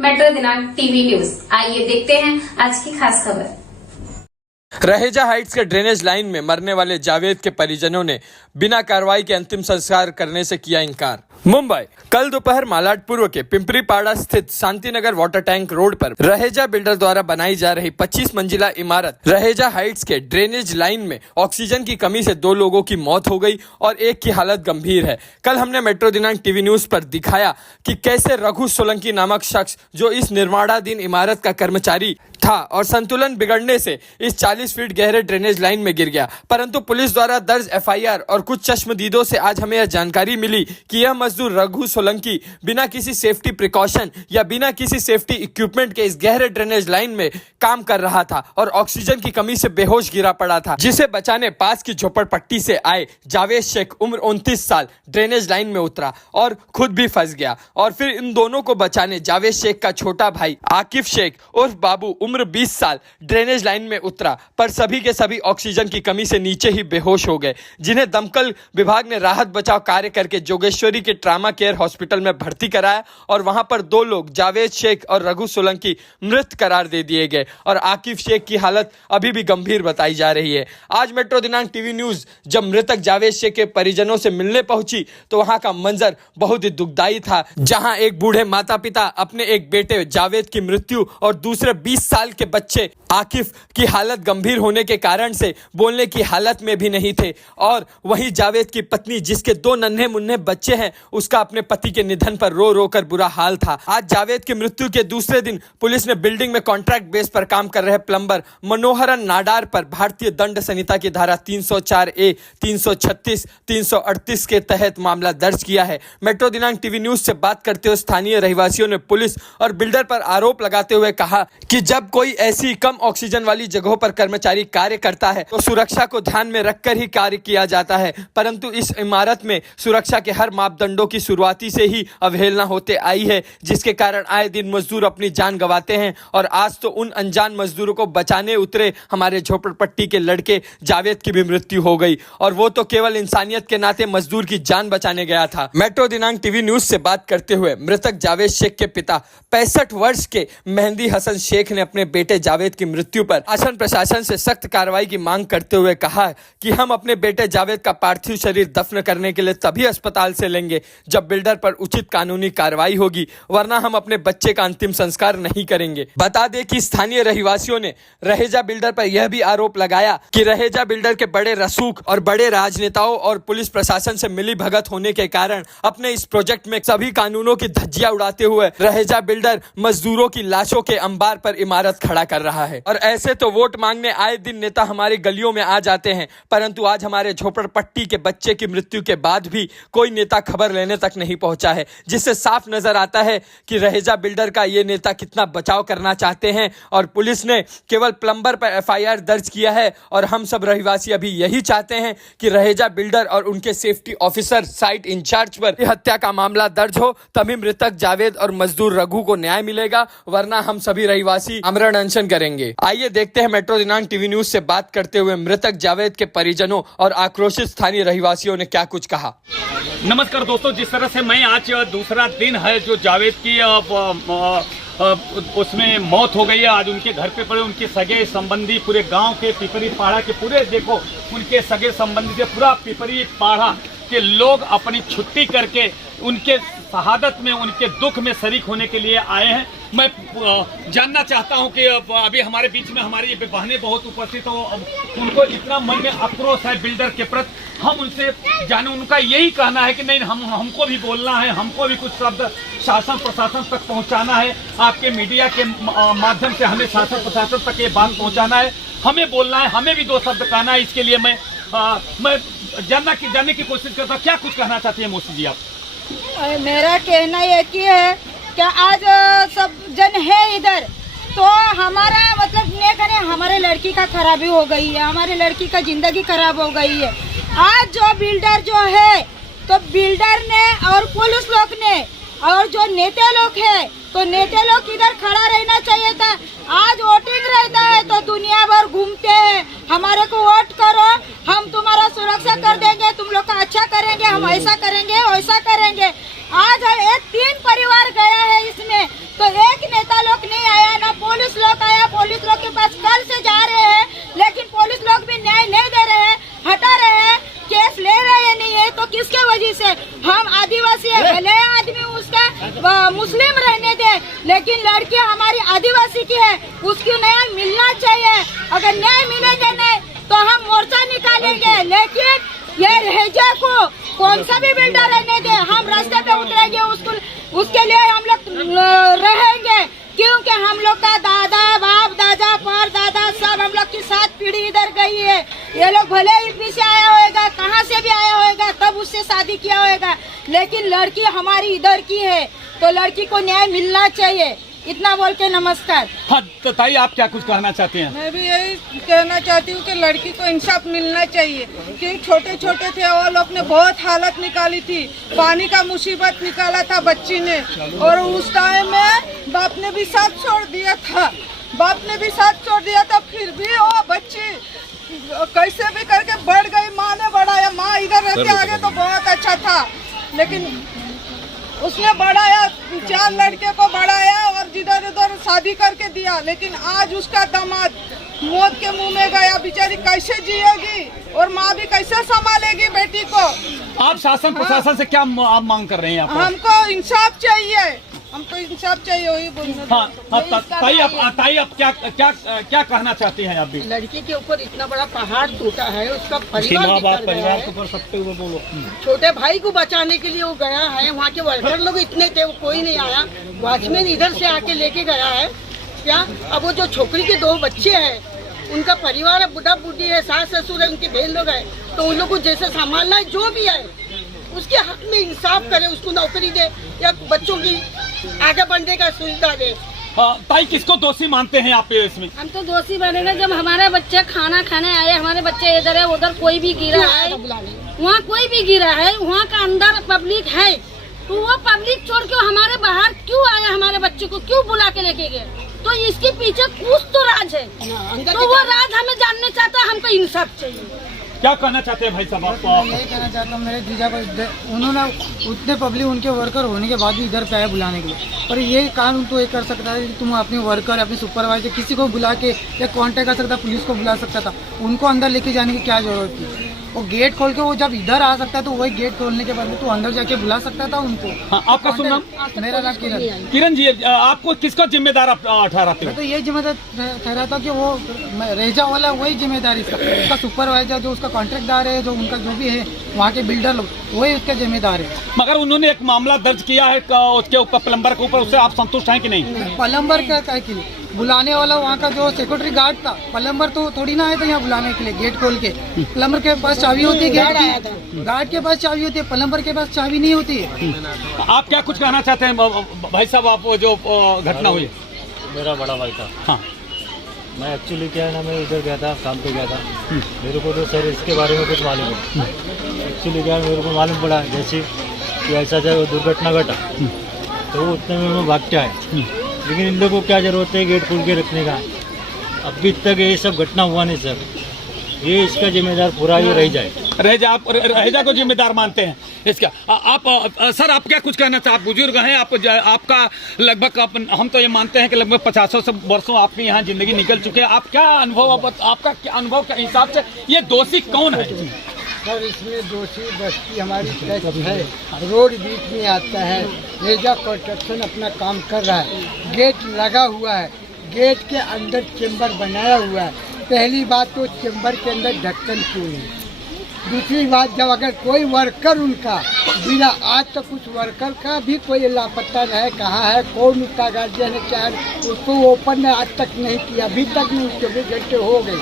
Metro दिनांक TV news. आइए देखते हैं आज की खास खबर। रहेजा हाइट्स के ड्रेनेज लाइन में मरने वाले जावेद के परिजनों ने बिना कार्रवाई के अंतिम संस्कार करने से किया इंकार। मुंबई, कल दोपहर मालाड पूर्व के पिंपरीपाड़ा स्थित शांतिनगर वाटर टैंक रोड पर रहेजा बिल्डर द्वारा बनाई जा रही 25 मंजिला इमारत रहेजा हाइट्स के ड्रेनेज लाइन में ऑक्सीजन की कमी से 2 लोगों की मौत हो गई और एक की हालत गंभीर है। कल हमने मेट्रो दिनांक टीवी न्यूज पर दिखाया कि कैसे रघु सोलंकी नामक शख्स, जो इस निर्माणाधीन इमारत का कर्मचारी था और संतुलन बिगड़ने से इस 40 फीट गहरे ड्रेनेज लाइन में गिर गया। परंतु पुलिस द्वारा दर्ज एफआईआर और कुछ चश्मदीदों से आज हमें यह जानकारी मिली कि यह मजदूर रघु सोलंकी बिना किसी सेफ्टी प्रिकॉशन या बिना किसी सेफ्टी इक्विपमेंट के इस गहरे ड्रेनेज लाइन में काम कर रहा था और ऑक्सीजन की कमी से बेहोश गिरा पड़ा था, जिसे बचाने पास की झोपड़पट्टी से आए जावेद शेख उम्र 29 साल ड्रेनेज लाइन में उतरा और खुद भी फंस गया। और फिर इन दोनों को बचाने जावेद शेख का छोटा भाई आकिफ शेख उर्फ बाबू उम्र 20 साल ड्रेनेज लाइन में उतरा, पर सभी के सभी ऑक्सीजन की कमी से नीचे ही बेहोश हो गए, जिन्हें दमकल विभाग ने राहत बचाव कार्य करके जोगेश्वरी के ट्रामा केयर हॉस्पिटल में भर्ती कराया और वहां पर 2 लोग जावेद शेख और रघु सोलंकी मृत करार दे दिए गए और आकिफ शेख की हालत अभी भी गंभीर बताई जा रही है। आज मेट्रो दिनांक टीवी न्यूज जब मृतक जावेद शेख के परिजनों से मिलने पहुंची तो वहां का मंजर बहुत ही दुखदाई था, जहां एक बूढ़े माता पिता अपने एक बेटे जावेद की मृत्यु और दूसरे 20 साल के बच्चे आकिफ की हालत गंभीर होने के कारण से बोलने की हालत में भी नहीं थे, और वहीं जावेद की पत्नी, जिसके 2 नन्हे मुन्ने बच्चे हैं, उसका अपने पति के निधन पर रो रो कर बुरा हाल था। आज जावेद की मृत्यु के दूसरे दिन पुलिस ने बिल्डिंग में कॉन्ट्रैक्ट बेस पर काम कर रहे प्लम्बर मनोहरन नाडार पर भारतीय दंड संहिता की धारा 304A, 336, 338 के तहत मामला दर्ज किया है। मेट्रो दिनांक टीवी न्यूज से बात करते हुए स्थानीय रहवासियों ने पुलिस और बिल्डर पर आरोप लगाते हुए कहा कि जब कोई ऐसी कम ऑक्सीजन वाली जगहों पर कर्मचारी कार्य करता है तो सुरक्षा को ध्यान में रखकर ही कार्य किया जाता है, परंतु इस इमारत में सुरक्षा के हर मापदंडों की शुरुआती से ही अवहेलना होते आई है, जिसके कारण आए दिन मजदूर अपनी जान गंवाते हैं। और आज तो उन अनजान मजदूरों को बचाने उतरे हमारे झोपड़पट्टी के लड़के जावेद की भी मृत्यु हो गई, और वो तो केवल इंसानियत के नाते मजदूर की जान बचाने गया था। मेट्रो दिनांक टीवी न्यूज से बात करते हुए मृतक जावेद शेख के पिता 65 वर्ष के मेहंदी हसन शेख ने अपने बेटे जावेद की मृत्यु पर शासन प्रशासन से सख्त कार्रवाई की मांग करते हुए कहा कि हम अपने बेटे जावेद का पार्थिव शरीर दफन करने के लिए तभी अस्पताल से लेंगे जब बिल्डर पर उचित कानूनी कार्रवाई होगी, वरना हम अपने बच्चे का अंतिम संस्कार नहीं करेंगे। बता दें कि स्थानीय रहवासियों ने रहेजा बिल्डर पर यह भी आरोप लगाया कि रहेजा बिल्डर के बड़े रसूख और बड़े राजनेताओं और पुलिस प्रशासन से मिली भगत होने के कारण अपने इस प्रोजेक्ट में सभी कानूनों की धज्जियां उड़ाते हुए रहेजा बिल्डर मजदूरों की लाशों के अंबार पर इमारत खड़ा कर रहा है। और ऐसे तो वोट मांगने आए दिन नेता हमारी गलियों में आ जाते हैं, परंतु आज हमारे झोपड़पट्टी के बच्चे की मृत्यु के बाद भी कोई नेता खबर लेने तक नहीं पहुंचा है, जिससे साफ नजर आता है कि रहेजा बिल्डर का ये नेता कितना बचाव करना चाहते हैं। और पुलिस ने केवल प्लम्बर पर एफआईआर दर्ज किया है और हम सब रहवासी अभी यही चाहते हैं कि रहेजा बिल्डर और उनके सेफ्टी ऑफिसर साइट इंचार्ज पर हत्या का मामला दर्ज हो, तभी मृतक जावेद और मजदूर रघु को न्याय मिलेगा, वरना हम सभी रहवासी आमरण अनशन करेंगे। आइए देखते हैं मेट्रो दिनांक टीवी न्यूज से बात करते हुए मृतक जावेद के परिजनों और आक्रोशित स्थानीय रहवासियों ने क्या कुछ कहा। नमस्कार दोस्तों, जिस तरह से मैं आज दूसरा दिन है जो जावेद की उसमें मौत हो गई है, आज उनके घर पे पड़े उनके सगे संबंधी पूरे गांव के पिपरी पाड़ा के पूरे देखो उनके सगे संबंधी से पूरा पिपरी पाड़ा के लोग अपनी छुट्टी करके उनके शहादत में उनके दुख में शरीक होने के लिए आए हैं। मैं जानना चाहता हूं कि अभी हमारे बीच में हमारी बहनें बहुत उपस्थित हो, उनको इतना मन में आक्रोश है बिल्डर के प्रति, हम उनसे जाने उनका यही कहना है कि नहीं हमको भी बोलना है, हमको भी कुछ शब्द शासन प्रशासन तक पहुंचाना है, आपके मीडिया के माध्यम से हमें शासन प्रशासन तक ये बात पहुंचाना है, हमें बोलना है, हमें भी 2 शब्द कहना है। इसके लिए मैं जानने की कोशिश करता हूँ, क्या कुछ कहना चाहती है मौसी जी आप? मेरा कहना एक ही है कि आज सब जन है इधर, तो हमारा मतलब नहीं करे, हमारे लड़की का खराबी हो गई है, हमारे लड़की का जिंदगी खराब हो गई है। आज जो बिल्डर जो है, तो बिल्डर ने और पुलिस लोग ने और जो नेता लोग है, तो नेता लोग इधर खड़ा रहना चाहिए था। आज वोटिंग रहता है तो दुनिया भर घूमते हैं, हमारे को वोट करो, हम तुम्हारा सुरक्षा कर देंगे, तुम लोग का अच्छा करेंगे, हम ऐसा करेंगे वैसा करेंगे। आज एक 3 परिवार गया है इसमें, तो एक लेकिन लड़की हमारी आदिवासी की है, उसको न्याय मिलना चाहिए। अगर न्याय मिलेंगे नहीं तो हम मोर्चा निकालेंगे, लेकिन ये रहेजा को कौन सा भी बिल्डर रहने दे, हम रास्ते पे उतरेंगे, उसके लिए हम लोग रहेंगे, क्योंकि हम लोग का दादा बाप दादा पर दादा सब हम लोग की 7 पीढ़ी इधर गई है। ये लोग भले ही पीछे आया होएगा, कहाँ से भी आया होएगा, तब उससे शादी किया होएगा, लेकिन लड़की हमारी इधर की है, तो लड़की को न्याय मिलना चाहिए। इतना बोल के नमस्कार। हाँ तो ताई आप क्या कुछ कहना चाहते हैं? मैं भी यही कहना चाहती हूँ कि लड़की को इंसाफ मिलना चाहिए, क्योंकि छोटे छोटे थे वो लोग ने बहुत हालत निकाली थी, पानी का मुसीबत निकाला था बच्ची ने, और उस टाइम में बाप ने भी साथ छोड़ दिया था, फिर भी वो बच्ची कैसे भी करके बढ़ गई, माँ ने बढ़ाया, माँ इधर रहते आगे तो बहुत अच्छा था, लेकिन उसने बढ़ाया, 4 लड़के को बढ़ाया और जिधर उधर शादी करके दिया, लेकिन आज उसका दामाद मौत के मुंह में गया, बेचारी कैसे जिएगी और माँ भी कैसे संभालेगी बेटी को। आप शासन प्रशासन से क्या आप मांग कर रहे हैं? हमको इंसाफ चाहिए, वही बोलना। हाँ ताई आप क्या कहना चाहती हैं? आप भी लड़की के ऊपर इतना बड़ा पहाड़ टूटा है, उसका परिवार के ऊपर सबके ऊपर बोलो, छोटे भाई को बचाने के लिए वो गया है, वहाँ के वर्कर लोग इतने थे, वो कोई नहीं आया, वॉचमैन इधर से आके लेके गया है क्या। अब वो जो छोकरी के 2 बच्चे हैं, उनका परिवार है, बुढ़ा बुढ़ी है, सास ससुर है, उनकी बहन लोग है, तो उन लोग को जैसे संभालना है, जो भी है उसके हक में इंसाफ करे, उसको नौकरी दे या बच्चों की आगे बढ़ने का सुविधा दे। ताई किसको दोषी मानते हैं आप इसमें? हम तो दोषी बनेंगे जब हमारे बच्चे खाना खाने आए, हमारे बच्चे इधर है उधर कोई भी गिरा है, वहाँ कोई भी गिरा है, वहाँ का अंदर पब्लिक है, तो वो पब्लिक छोड़ के हमारे बाहर क्यों आया, हमारे बच्चे को क्यों बुला के लेके गए, तो इसके पीछे कुछ तो राज है, तो वो राज हमें जानना चाहता है, हमको इंसाफ चाहिए। क्या कहना चाहते हैं भाई साहब आप? यही कहना चाहता हूँ, मेरे जीजा को उन्होंने उतने पब्लिक उनके वर्कर होने के बाद भी इधर पे आए बुलाने के लिए, पर ये काम तो ये कर सकता है कि तुम अपने वर्कर अपने सुपरवाइजर किसी को बुला के या कांटेक्ट कर सकता, पुलिस को बुला सकता था, उनको अंदर लेके जाने की क्या जरूरत थी। वो गेट खोल के वो जब इधर आ सकता है तो वही गेट खोलने के बदले तो अंदर जाके बुला सकता था उनको। हाँ, आपका शुभ नाम? मेरा नाम किरण जी, आपको किसका जिम्मेदार आप ठहराते हो? तो ये जिम्मेदार ठहराता कि वो रेजा वाला वही जिम्मेदार उसका सुपरवाइजर, जो उसका कॉन्ट्रैक्टदार है, जो उनका जो भी है वहाँ के बिल्डर लोग, वही उसका जिम्मेदार है। मगर उन्होंने एक मामला दर्ज किया है उसके ऊपर, प्लम्बर के ऊपर, उससे आप संतुष्ट हैं कि नहीं? प्लम्बर का के लिए बुलाने वाला वहाँ का जो सिक्योरिटी गार्ड था, प्लम्बर तो थोड़ी ना आया था यहाँ बुलाने के लिए गेट खोल के। प्लम्बर के पास चाबी होती है, गार्ड के पास चाबी होती है, प्लम्बर के पास चाबी नहीं होती है। आप क्या कुछ कहना चाहते हैं भाई साहब? आप जो घटना हुई? मेरा बड़ा भाई था। हाँ, मैं एक्चुअली क्या है ना, मैं उधर गया था, काम पे गया था, मेरे को तो सर इसके बारे में कुछ मालूम है। एक्चुअली क्या है, मेरे को मालूम पड़ा जैसे कि ऐसा जब दुर्घटना घटा तो उतने में मैं भाग के आया, लेकिन इन लोगों को क्या जरूरत है गेट खोल के रखने का? अभी तक ये सब घटना हुआ नहीं सर, ये इसका जिम्मेदार पूरा ये रह जाए। आप रहेजा को जिम्मेदार मानते हैं इसका? आप सर आप क्या कुछ कहना चाहते? आप बुजुर्ग हैं, आपका लगभग हम तो ये मानते हैं कि लगभग 50 वर्षों आपकी यहाँ जिंदगी निकल चुके हैं। आप क्या अनुभव, आपका क्या अनुभव के हिसाब से ये दोषी कौन है? सर इसमें दोषी बस्ती हमारी है, रोड बीच में आता है, रेजा कंस्ट्रक्शन अपना काम कर रहा है, गेट लगा हुआ है, गेट के अंदर चेंबर बनाया हुआ है। पहली बात तो चेंबर के अंदर ढक्कन क्यों है? दूसरी बात, जब अगर कोई वर्कर उनका बिना, आज तक कुछ वर्कर का भी कोई लापता है, कहाँ है, कौन उसका गार्जियन है, क्या उसको ओपन ने आज तक नहीं किया, अभी तक नहीं, 24 घंटे हो गए।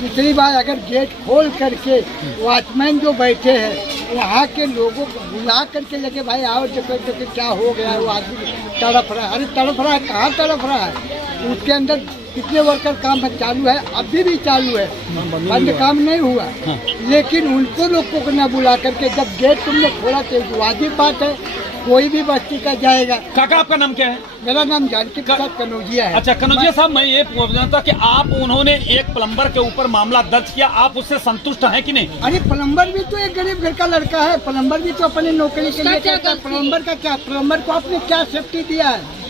दूसरी बात, अगर गेट खोल करके वॉचमैन जो बैठे हैं वहाँ के लोगों को बुला करके लेके भाई आओ देखो क्या हो गया, वो आदमी तड़प रहा है। अरे तड़प रहा है, कहाँ तड़प रहा है? उसके अंदर कितने वर्कर काम चालू है, अभी भी चालू है, बंद काम नहीं हुआ। लेकिन उनको लोगों को न बुला करके जब गेट तुमने खोला तो वाजिब बात है, कोई भी बस्ती का जाएगा। काका आपका नाम क्या है? मेरा नाम जानकी प्रसाद कनौजिया है। अच्छा कनौजिया साहब, मैं ये पूछना था कि आप, उन्होंने एक प्लम्बर के ऊपर मामला दर्ज किया, आप उससे संतुष्ट हैं कि नहीं? अरे प्लम्बर भी तो एक गरीब घर का लड़का है, प्लम्बर भी तो अपने नौकरी के लिए करता है। प्लम्बर का क्या, प्लम्बर को आपने क्या सेफ्टी दिया है?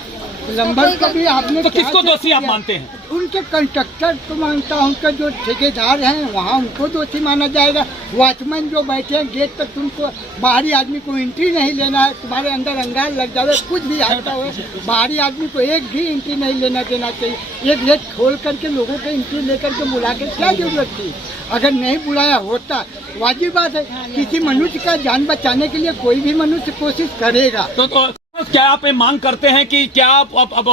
प्लम्बर को भी आपने तो किसको दोषी आप मानते हैं? उनके कंट्रक्टर को मानता हूँ, उनके जो ठेकेदार हैं वहाँ उनको दोषी माना जाएगा। वॉचमैन जो बैठे हैं गेट पर, तुमको बाहरी आदमी को एंट्री नहीं लेना है, तुम्हारे अंदर अंगार लग जाए, कुछ भी आता हो, बाहरी आदमी को एक भी एंट्री नहीं लेना देना चाहिए। एक गेट खोल करके लोगों को एंट्री लेकर के बुला के क्या जरूरत थी? अगर नहीं बुलाया होता, वाजिब बात है, किसी मनुष्य का जान बचाने के लिए कोई भी मनुष्य कोशिश करेगा। तो क्या आप ये मांग करते हैं कि क्या अब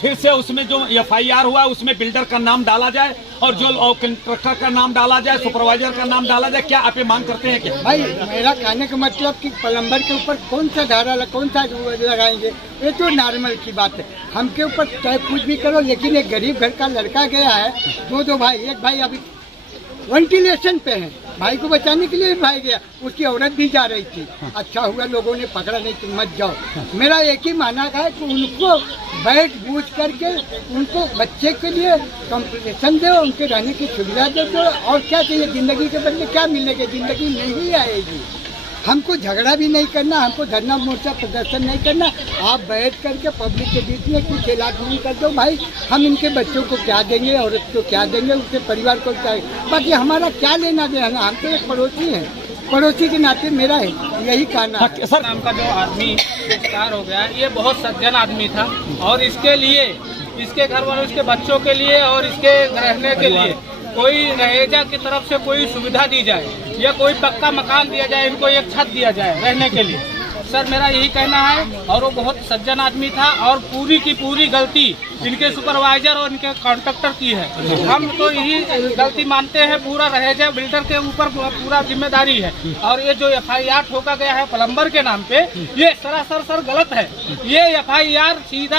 फिर से उसमें जो FIR हुआ है उसमें बिल्डर का नाम डाला जाए और जो कंट्रक्टर का नाम डाला जाए, सुपरवाइजर का नाम डाला जाए? क्या आप ये मांग करते हैं क्या? भाई मेरा कहने का मतलब कि प्लम्बर के ऊपर कौन सा धारा कौन सा लगाएंगे, ये तो नॉर्मल की बात है। हमके ऊपर चाहे कुछ भी करो, लेकिन एक गरीब घर का लड़का गया है, दो भाई, एक भाई अभी वेंटिलेशन पे है, भाई को बचाने के लिए भाई गया, उसकी औरत भी जा रही थी। अच्छा हुआ लोगों ने पकड़ा, नहीं तो मत जाओ। मेरा एक ही मानना है कि उनको बैठ बूझ करके उनको बच्चे के लिए कंपनसेशन दो, उनके रहने की सुविधा दो, और क्या चाहिए? जिंदगी के बदले क्या मिलेगा? जिंदगी नहीं आएगी। हमको झगड़ा भी नहीं करना, हमको धरना मोर्चा प्रदर्शन नहीं करना। आप बैठ करके पब्लिक के बीच में कुछ इलाज कर दो भाई, हम इनके बच्चों को क्या देंगे, औरत को क्या देंगे, उसके परिवार को क्या, बाकी हमारा क्या लेना देना। हम तो एक पड़ोसी हैं, पड़ोसी के नाते मेरा है यही कहना है। सर नाम का जो आदमी गिरफ्तार हो गया, ये बहुत सज्जन आदमी था और इसके लिए, इसके घर वालों, इसके बच्चों के लिए और इसके रहने के लिए कोई रहेजा की तरफ से कोई सुविधा दी जाए या कोई पक्का मकान दिया जाए, इनको एक छत दिया जाए रहने के लिए। सर मेरा यही कहना है। और वो बहुत सज्जन आदमी था और पूरी की पूरी गलती इनके सुपरवाइजर और इनके कॉन्ट्रैक्टर की है। हम तो यही गलती मानते हैं, पूरा रहेजा बिल्डर के ऊपर पूरा जिम्मेदारी है। और ये जो FIR ठोका गया है प्लम्बर के नाम पे, ये सरासर सर गलत है। ये FIR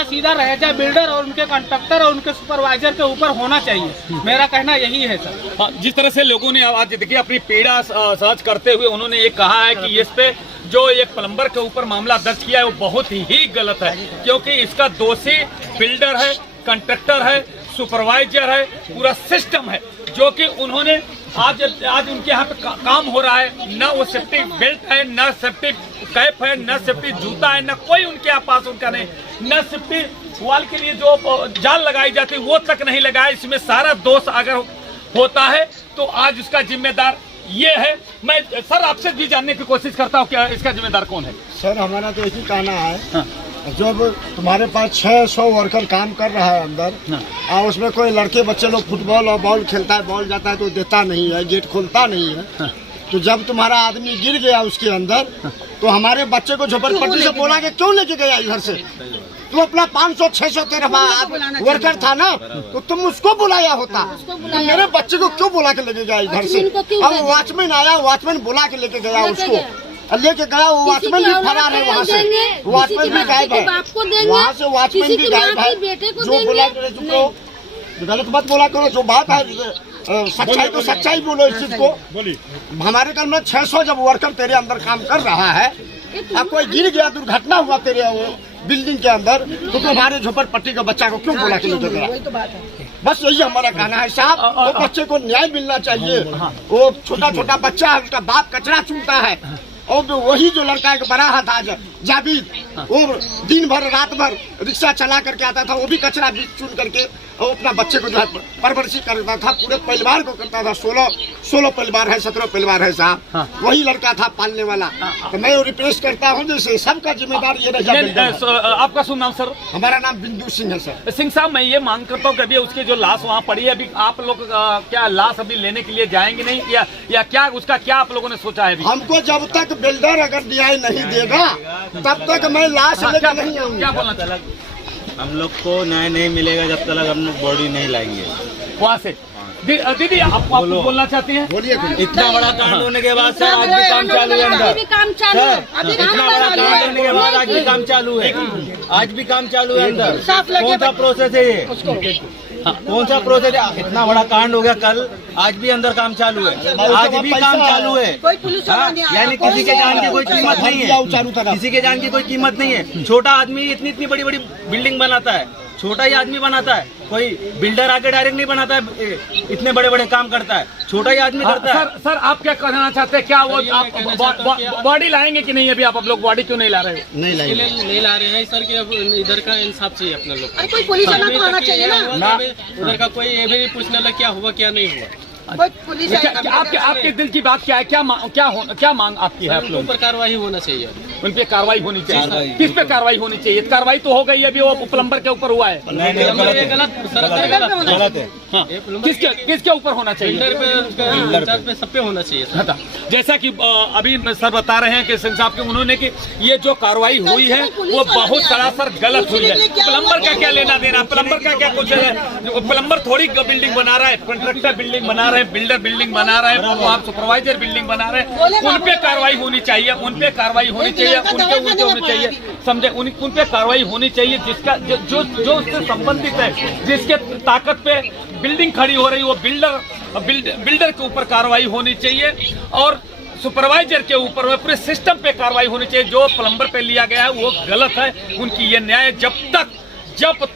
सीधा रहेजा बिल्डर और उनके कॉन्ट्रैक्टर और उनके सुपरवाइजर के ऊपर होना चाहिए। मेरा कहना यही है सर। जिस तरह से लोगों ने आज देखिए अपनी पीड़ा सहज करते हुए उन्होंने ये कहा है कि इस पे जो एक प्लम्बर के ऊपर मामला दर्ज किया है वो बहुत ही गलत है, क्योंकि इसका दोषी बिल्डर है, कंट्रक्टर है, सुपरवाइजर है, पूरा सिस्टम है, जो कि उन्होंने आज उनके यहाँ पे काम हो रहा है। न वो सेफ्टी बेल्ट है, न सेफ्टी कैप है, न सेफ्टी जूता है, न कोई उनके पास उनका नहीं, न सेफ्टी वाल के लिए जो जाल लगाई जाती है वो तक नहीं लगाया। इसमें सारा दोष अगर होता है तो आज उसका जिम्मेदार ये है। मैं सर आपसे भी जानने की कोशिश करता हूँ, क्या इसका जिम्मेदार कौन है? सर हमारा तो यही कहना है, हाँ। जब तुम्हारे पास 600 वर्कर काम कर रहा है अंदर, हाँ। और उसमें कोई लड़के बच्चे लोग फुटबॉल और बॉल खेलता है, बॉल जाता है तो देता नहीं है, गेट खोलता नहीं है, हाँ। तो जब तुम्हारा आदमी गिर गया उसके अंदर, हाँ। तो हमारे बच्चे को झोपड़पट्टी से बोला कि क्यों लेके गया इधर से? तू अपना 500-600 तेरा वर्कर था ना, तो तुम उसको बुलाया होता। तो मेरे बच्चे को क्यों बुला के लेके गया इधर से? अब वॉचमैन आया, वॉचमैन बुला के लेके गया उसको, लेके गया। वो वॉचमैन भी फरार है वहाँ से, वॉचमैन भी गायब है वहाँ से, वॉचमैन भी गायब है। जो बोला गलत मत बोला करो, जो बात है सच्चाई तो सच्चाई बोलो। इस चीज को हमारे घर में 600 जब वर्कर तेरे अंदर काम कर रहा है, अब कोई गिर गया, दुर्घटना हुआ तेरे बिल्डिंग के अंदर, तो तुम्हारे झोपड़पट्टी का बच्चा को क्यों बोला के लेके गया? बस यही हमारा कहना है साहब। वो बच्चे को न्याय मिलना चाहिए। वो छोटा छोटा बच्चा है, उसका बाप कचरा चुनता है, और वही जो लड़का एक बड़ा हाथ आज जावेद, वो दिन भर रात भर रिक्शा चला करके आता था, वो भी कचरा चुन करके और अपना बच्चे को जो है परवरिश करता था, पूरे परिवार को करता था। 16 परिवार है, 17 परिवार है साहब, हाँ। वही लड़का था पालने वाला। तो मैं रिक्वेस्ट करता हूँ जैसे सबका जिम्मेदार ये रहा। आपका शुभ नाम सर? हमारा नाम बिंदु सिंह है सर। सिंह साहब, मैं ये मांग करता हूँ कभी उसकी जो लाश वहाँ पड़ी है, अभी आप लोग क्या लाश अभी लेने के लिए जाएंगे नहीं, या क्या उसका क्या आप लोगों ने सोचा है? हमको जब तक बिल्डर अगर न्याय नहीं देगा तब तक मैं लाश लेकर नहीं आऊंगा। क्या बोलना चाहिए? हम लोग को न्याय नहीं मिलेगा जब तक हम लोग बॉडी नहीं लाएंगे वहाँ से। दीदी आप बोलना चाहती हैं? बोलिए। इतना बड़ा कांड होने के बाद सर आज भी काम चालू है अंदर। इतना बड़ा कांड होने के बाद आज भी काम चालू है, आज भी काम चालू है अंदर। कौन सा प्रोसेस है ये? कौन सा प्रोसेस है? इतना बड़ा कांड हो गया कल, आज भी अंदर काम चालू है, आज भी काम चालू है। यानी किसी के जान की कोई कीमत नहीं है, किसी के जान की कोई कीमत नहीं है। छोटा आदमी इतनी बड़ी बड़ी बिल्डिंग बनाता है, छोटा ही आदमी बनाता है, कोई बिल्डर आके डायरेक्ट नहीं बनाता है, इतने बड़े बड़े काम करता है, छोटा ही आदमी करता है। सर आप क्या कहना चाहते हैं, क्या वो आप बॉडी लाएंगे कि नहीं? अभी आप लोग बॉडी क्यों नहीं ला रहे हो? नहीं ला रहे हैं सर कि अब इधर का इंसाफ चाहिए अपना लोग। अरे कोई पुलिस वाला तो आना चाहिए ना। उधर का कोई ये भी नहीं पूछने लगा क्या हुआ क्या नहीं हुआ। पुलिस आपके दिल की बात क्या है? क्या मांग आपकी है? आप लोग पर कार्रवाई होना चाहिए, उन पे कार्रवाई होनी चाहिए। किस पे कार्रवाई होनी चाहिए? कार्रवाई तो हो गई है, अभी वो प्लम्बर के ऊपर हुआ है। गलत है। किसके ऊपर होना चाहिए? बिल्डर पे सब पे होना चाहिए। जैसा कि अभी सर बता रहे हैं कि सिंह साहब के उन्होंने कि ये जो कार्रवाई हुई है वो बहुत सरासर गलत हुई है। प्लम्बर का क्या लेना देना? प्लम्बर का क्या कुछ है? प्लम्बर थोड़ी बिल्डिंग बना रहा है, कॉन्ट्रैक्टर बिल्डिंग बना रहे हैं, बिल्डर बिल्डिंग बना रहे हैं, वहाँ सुपरवाइजर बिल्डिंग बना रहे हैं। उन पे कार्रवाई होनी चाहिए, उन पे कार्रवाई होनी चाहिए, उनके उल्टे होने चाहिए, समझे? उन पे कार्रवाई होनी चाहिए जिसका जो उससे संबंधित है, जिसके ताकत पे बिल्डिंग खड़ी हो रही, वो बिल्डर के ऊपर कार्रवाई होनी चाहिए और सुपरवाइजर के ऊपर, पूरे सिस्टम पे कार्रवाई होनी चाहिए। जो प्लम्बर पे लिया गया है वो गलत है। उनकी ये न्याय जब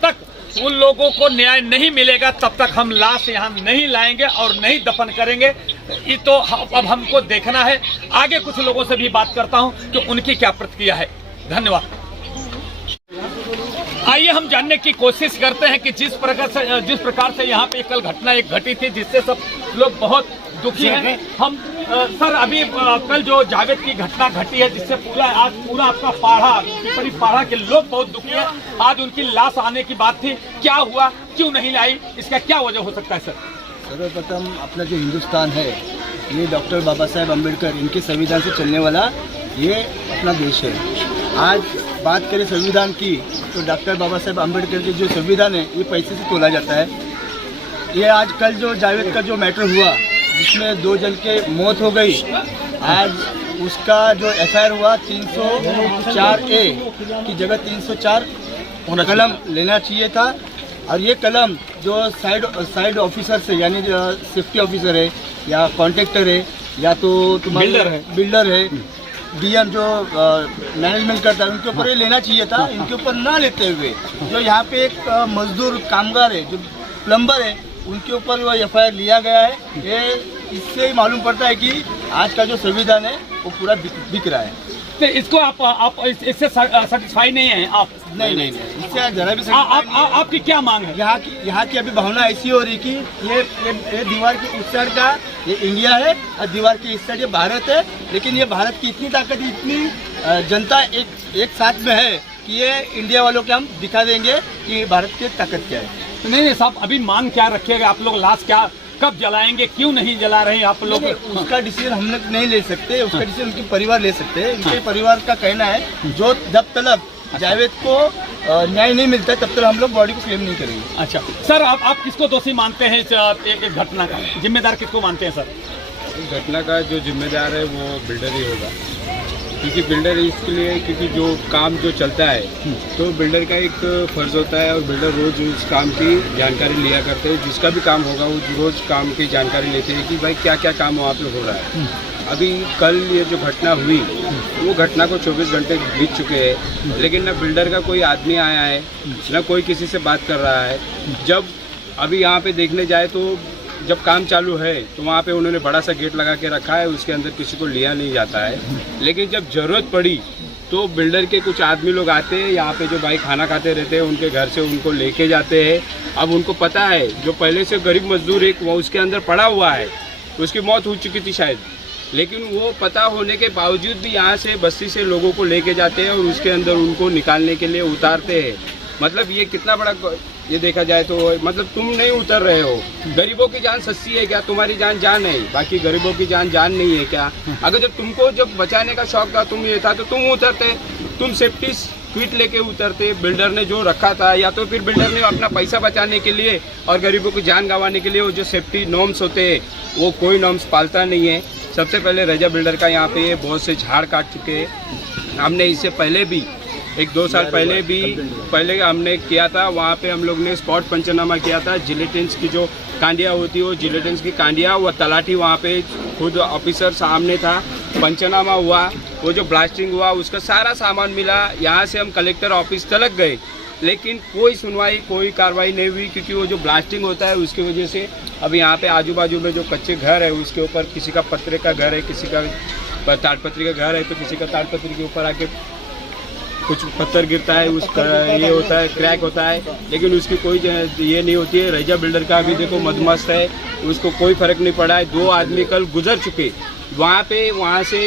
तक उन लोगों को न्याय नहीं मिलेगा तब तक हम लाश यहाँ नहीं लाएंगे और नहीं दफन करेंगे। ये तो अब हमको देखना है। आगे कुछ लोगों से भी बात करता हूँ कि उनकी क्या प्रतिक्रिया है। धन्यवाद। आइए हम जानने की कोशिश करते हैं कि जिस प्रकार से यहाँ पे कल घटना एक घटी थी जिससे सब लोग बहुत दुखी हैं। हम सर अभी कल जो जावेद की घटना घटी है जिससे आज पूरा आपका पाड़ा के लोग बहुत दुखी हैं। आज उनकी लाश आने की बात थी, क्या हुआ, क्यों नहीं आई, इसका क्या वजह हो सकता है? सर सर्वप्रथम अपना जो हिंदुस्तान है ये डॉक्टर बाबा साहेब अम्बेडकर इनके संविधान से चलने वाला ये अपना देश है। आज बात करें संविधान की तो डॉक्टर बाबा साहेब अम्बेडकर के जो संविधान है ये पैसे से तोला जाता है। ये आज कल जो जावेद का जो मैटर हुआ जिसमें 2 जन के मौत हो गई, आज उसका जो एफआईआर हुआ 304A की जगह 304 कलम लेना चाहिए था। और ये कलम जो साइड ऑफिसर से यानी सेफ्टी ऑफिसर है या कॉन्ट्रैक्टर है या तो तुम्हारे बिल्डर है डीएम जो मैनेजमेंट करता है उनके ऊपर ये लेना चाहिए था। इनके ऊपर ना लेते हुए जो यहाँ पे एक मजदूर कामगार है जो प्लम्बर है उनके ऊपर वो एफआईआर लिया गया है। ये इससे ही मालूम पड़ता है कि आज का जो संविधान है वो पूरा बिक रहा है। तो इसको आप इससे सेटिस्फाई नहीं है आप? नहीं, इससे जरा भी आपकी क्या मांग है? यहाँ की अभी भावना ऐसी हो रही कि ये दीवार की उस साइड का ये इंडिया है और दीवार की इस साइड ये भारत है। लेकिन ये भारत की इतनी ताकत, इतनी जनता एक साथ में है कि ये इंडिया वालों को हम दिखा देंगे कि भारत की ताकत क्या है। नहीं साहब, अभी मांग क्या रखिएगा आप लोग? लाश क्या कब जलाएंगे, क्यों नहीं जला रहे हैं आप लोग? उसका डिसीजन हम लोग नहीं ले सकते, उसका डिसीजन उनके परिवार ले सकते हैं। उनके परिवार का कहना है जो जब तक जावेद को न्याय नहीं मिलता है तब तक हम लोग बॉडी को क्लेम नहीं करेंगे। अच्छा सर, आप किसको दोषी मानते हैं इस घटना का? जिम्मेदार किसको मानते हैं सर? इस घटना का जो जिम्मेदार है वो बिल्डर ही होगा, क्योंकि बिल्डर इसके लिए, क्योंकि जो काम जो चलता है तो बिल्डर का एक फर्ज होता है और बिल्डर रोज उस काम की जानकारी लिया करते हैं। जिसका भी काम होगा वो रोज काम की जानकारी लेते हैं कि भाई क्या क्या काम वहाँ पे हो रहा है। अभी कल ये जो घटना हुई वो घटना को 24 घंटे बीत चुके हैं, लेकिन न बिल्डर का कोई आदमी आया है न कोई किसी से बात कर रहा है। जब अभी यहाँ पे देखने जाए तो जब काम चालू है तो वहाँ पे उन्होंने बड़ा सा गेट लगा के रखा है, उसके अंदर किसी को लिया नहीं जाता है। लेकिन जब ज़रूरत पड़ी तो बिल्डर के कुछ आदमी लोग आते हैं यहाँ पे, जो भाई खाना खाते रहते हैं उनके घर से उनको लेके जाते हैं। अब उनको पता है जो पहले से गरीब मजदूर एक वो उसके अंदर पड़ा हुआ है, उसकी मौत हो चुकी थी शायद, लेकिन वो पता होने के बावजूद भी यहाँ से बस्ती से लोगों को लेके जाते हैं और उसके अंदर उनको निकालने के लिए उतारते हैं। मतलब ये कितना बड़ा, ये देखा जाए तो मतलब तुम नहीं उतर रहे हो। गरीबों की जान सस्ती है क्या? तुम्हारी जान है, बाकी गरीबों की जान नहीं है क्या? अगर जब तुमको जब बचाने का शौक था, तुम ये था तो तुम उतरते, तुम सेफ्टी किट लेके उतरते। बिल्डर ने जो रखा था, या तो फिर बिल्डर ने अपना पैसा बचाने के लिए और गरीबों की जान गंवाने के लिए वो जो सेफ्टी नॉर्म्स होते हैं वो कोई नॉर्म्स पालता नहीं है। सबसे पहले रजा बिल्डर का यहाँ पे बहुत से झाड़ काट चुके हैं। हमने इससे पहले भी 1-2 साल पहले हमने किया था, वहाँ पे हम लोग ने स्पॉट पंचनामा किया था। जिलेटिन्स की जो कांडिया होती है वो जिलेटिन्स की कांडिया, वो तलाठी वहाँ पे खुद ऑफिसर सामने था, पंचनामा हुआ। वो जो ब्लास्टिंग हुआ उसका सारा सामान मिला। यहाँ से हम कलेक्टर ऑफिस तलक गए, लेकिन कोई सुनवाई कोई कार्रवाई नहीं हुई, क्योंकि वो जो ब्लास्टिंग होता है उसकी वजह से अब यहाँ पे आजू बाजू में जो कच्चे घर है उसके ऊपर किसी का पत्रे का घर है, किसी का ताड़पत्री का घर है, तो किसी का ताड़पत्री के ऊपर आके कुछ पत्थर गिरता है, उसका ये होता है, क्रैक होता है, लेकिन उसकी कोई ये नहीं होती है। रैजा बिल्डर का अभी देखो मदमस्त है, उसको कोई फर्क नहीं पड़ा है। 2 आदमी कल गुजर चुके वहाँ से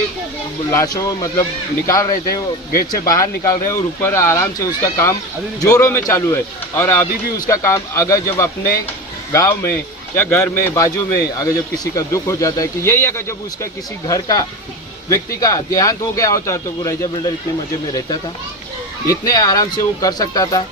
लाशों मतलब निकाल रहे थे, गेट से बाहर निकाल रहे और ऊपर आराम से उसका काम जोरों में चालू है। और अभी भी उसका काम, अगर जब अपने गांव में या घर में बाजू में अगर जब किसी का दुख हो जाता है कि यही अगर जब उसका किसी घर का व्यक्ति का देहांत हो गया होता तो वो रैजा बिल्डर इतने मजे में रहता था, इतने आराम से वो कर सकता था।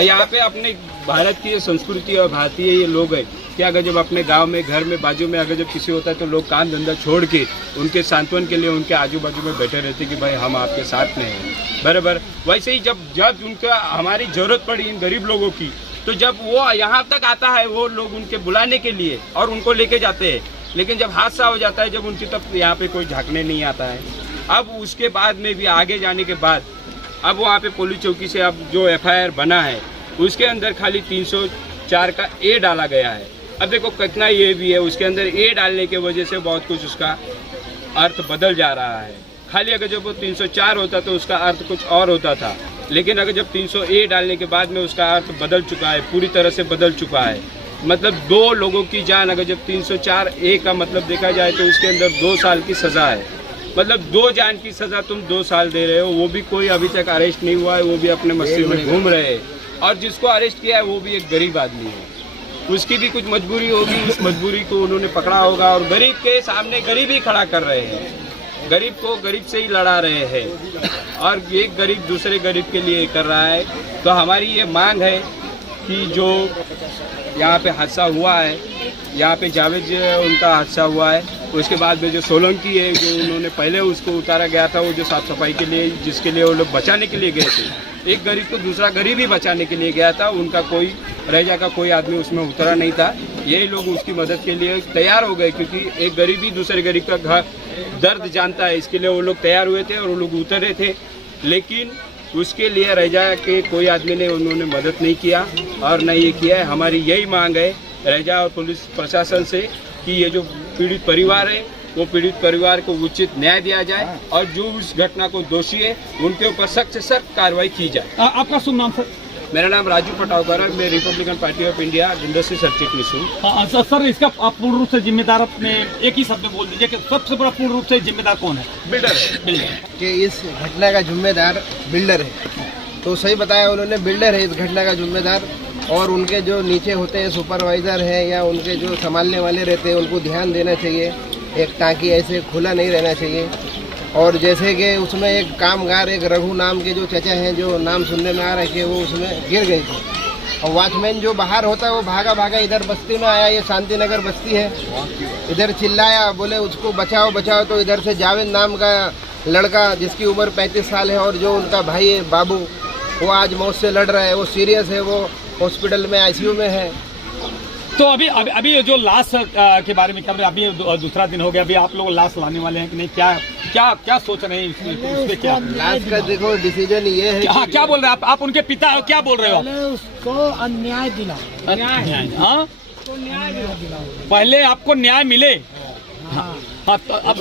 यहाँ पे अपने भारत की संस्कृति और भारतीय ये लोग हैं कि अगर जब अपने गांव में घर में बाजू में अगर जब किसी होता है तो लोग काम धंधा छोड़ के उनके सांत्वन के लिए उनके आजू बाजू में बैठे रहते कि भाई हम आपके साथ में हैं। बराबर वैसे ही जब उनका हमारी ज़रूरत पड़ी इन गरीब लोगों की, तो जब वो यहाँ तक आता है वो लोग उनके बुलाने के लिए और उनको लेके जाते हैं, लेकिन जब हादसा हो जाता है जब उनकी तब यहाँ पे कोई झांकने नहीं आता है। अब उसके बाद में भी आगे जाने के बाद अब वहाँ पे पुलिस चौकी से अब जो FIR बना है उसके अंदर खाली 304 का A डाला गया है। अब देखो कितना ये भी है, उसके अंदर A डालने की वजह से बहुत कुछ उसका अर्थ बदल जा रहा है। खाली अगर जब वो 304 होता तो उसका अर्थ कुछ और होता था, लेकिन अगर जब 300A डालने के बाद में उसका अर्थ बदल चुका है, पूरी तरह से बदल चुका है। मतलब 2 लोगों की जान, अगर जब 304A का मतलब देखा जाए तो उसके अंदर 2 साल की सज़ा है। मतलब 2 जान की सज़ा तुम 2 साल दे रहे हो, वो भी कोई अभी तक अरेस्ट नहीं हुआ है, वो भी अपने मस्ती में घूम रहे हैं। और जिसको अरेस्ट किया है वो भी एक गरीब आदमी है, उसकी भी कुछ मजबूरी होगी, उस मजबूरी को उन्होंने पकड़ा होगा और गरीब के सामने गरीब ही खड़ा कर रहे हैं, गरीब को गरीब से ही लड़ा रहे हैं और एक गरीब दूसरे गरीब के लिए कर रहा है। तो हमारी ये मांग है कि जो यहाँ पे हादसा हुआ है, यहाँ पे जावेद उनका हादसा हुआ है, उसके बाद में जो सोलंकी है जो उन्होंने पहले उसको उतारा गया था, वो जो साफ़ सफाई के लिए जिसके लिए वो लोग बचाने के लिए गए थे, एक गरीब को दूसरा गरीब ही बचाने के लिए गया था, उनका कोई रैजा का कोई आदमी उसमें उतरा नहीं था। यही लोग उसकी मदद के लिए तैयार हो गए, क्योंकि एक गरीब ही दूसरे गरीब का घर दर्द जानता है, इसके लिए वो लोग तैयार हुए थे और वो लोग उतरे थे। लेकिन उसके लिए रैजा के कोई आदमी ने उन्होंने मदद नहीं किया और न ये किया है। हमारी यही मांग है रैजा और पुलिस प्रशासन से कि ये जो पीड़ित परिवार है वो पीड़ित परिवार को उचित न्याय दिया जाए और जो उस घटना को दोषी है उनके ऊपर सख्त से सख्त कार्रवाई की जाए। आपका शुभ नाम सर? मेरा नाम राजू पटावकर है, मैं Republican party of India industry circuit में हूँ। सर इसका आप पूर्ण रूप से जिम्मेदार अपने एक ही शब्द में बोल दीजिए कि सबसे बड़ा पूर्ण रूप से जिम्मेदार कौन है? बिल्डर है। बिल्डर कि इस घटना का जिम्मेदार बिल्डर है, तो सही बताया उन्होंने, बिल्डर है इस घटना का जिम्मेदार। और उनके जो नीचे होते हैं सुपरवाइज़र है या उनके जो संभालने वाले रहते हैं उनको ध्यान देना चाहिए, एक ताकि ऐसे खुला नहीं रहना चाहिए। और जैसे कि उसमें एक कामगार, एक रघु नाम के जो चचा हैं, जो नाम सुनने में आ रहा है कि वो उसमें गिर गए थे, और वॉचमैन जो बाहर होता है वो भागा भागा इधर बस्ती में आया, ये शांति नगर बस्ती है, इधर चिल्लाया, बोले उसको बचाओ बचाओ। तो इधर से जावेद नाम का लड़का जिसकी उम्र 35 साल है और जो उनका भाई है बाबू, वो आज मौत से लड़ रहा है, वो सीरियस है, वो हॉस्पिटल में ICU में है। तो अभी जो लाश के बारे में क्या, अभी दूसरा दिन हो गया, अभी आप लोग लाश लाने वाले हैं कि नहीं? क्या सोच रहे हैं इसमें क्या? लाश का देखो डिसीजन ये है। हाँ, क्या बोल रहे हैं आप उनके पिता क्या बोल रहे हो? उसको अन्याय दिला, हाँ, पहले आपको न्याय मिले। हाँ, तो अब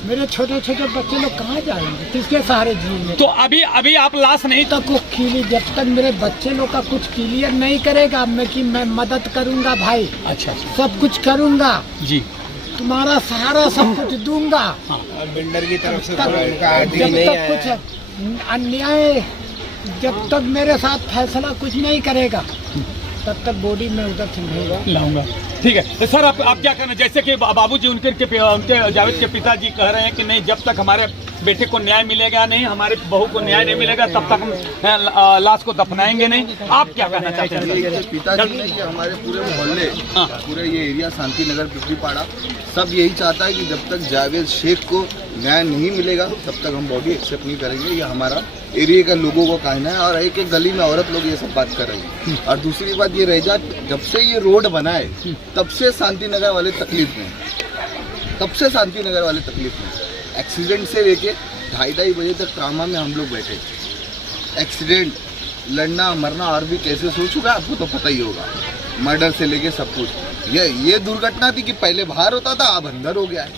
मेरे छोटे छोटे बच्चे लोग कहाँ जाएंगे, किसके सहारे जिएंगे? तो अभी आप लाश नहीं तक जब तक मेरे बच्चे लोग का कुछ क्लियर नहीं करेगा मैं मदद करूंगा भाई। अच्छा, सब कुछ करूंगा जी, तुम्हारा सहारा सब कुछ दूंगा। और बिल्डर की तरफ से जब तक कुछ अन्याय, जब तक मेरे साथ फैसला कुछ नहीं करेगा तब तक बॉडी में उधर से नहीं लाऊंगा। ठीक है तो सर आप क्या कहना, जैसे कि बाबूजी उनके जावेद के पिताजी कह रहे हैं कि नहीं, जब तक हमारे बेटे को न्याय मिलेगा नहीं, हमारे बहू को न्याय नहीं मिलेगा, तब तक हम लाश को दफनाएंगे नहीं। आप क्या कहना चाहते हैं? पिताजी ने कि हमारे पूरे मोहल्ले, पूरे ये एरिया शांति नगर पिपरीपाड़ा सब यही चाहता है कि जब तक जावेद शेख को न्याय नहीं मिलेगा तब तक हम बॉडी एक्सेप्ट नहीं करेंगे। ये हमारा एरिया का लोगों को कहना है और एक एक गली में औरत लोग ये सब बात कर रहे हैं। और दूसरी बात ये रह जाए, जब से ये रोड बना है तब से शांति नगर वाले तकलीफ में, तब से शांति नगर वाले तकलीफ में। एक्सीडेंट से लेके 2:30 बजे तक ट्रामा में हम लोग बैठे, एक्सीडेंट, लड़ना मरना और भी केसेस हो चुका है, आपको तो पता ही होगा, मर्डर से लेके सब कुछ। ये दुर्घटना थी कि पहले बाहर होता था, अब अंदर हो गया है,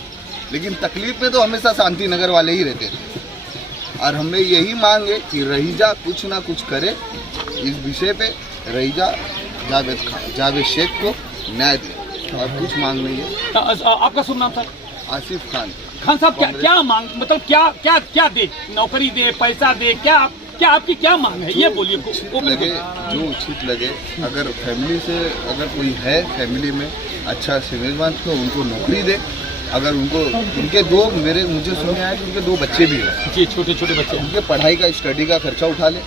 लेकिन तकलीफ में तो हमेशा शांति नगर वाले ही रहते थे। और हमें यही मांग है कि रहीजा कुछ ना कुछ करे इस विषय पे, रहीजा जावेद शेख को न्याय दे, और कुछ मांग नहीं है। आपका शुभ नाम सर? आसिफ खान। खान साहब, क्या मांग, मतलब क्या दे, नौकरी दे, पैसा दे, क्या आपकी क्या मांग है, ये बोलिए। लगे जो उचित लगे, अगर फैमिली से अगर कोई है फैमिली में अच्छा सिविलवान तो उनको नौकरी दे। अगर उनके मुझे सुनने आया कि उनके 2 बच्चे भी हैं जी, छोटे बच्चे, उनके पढ़ाई का स्टडी का खर्चा उठा ले,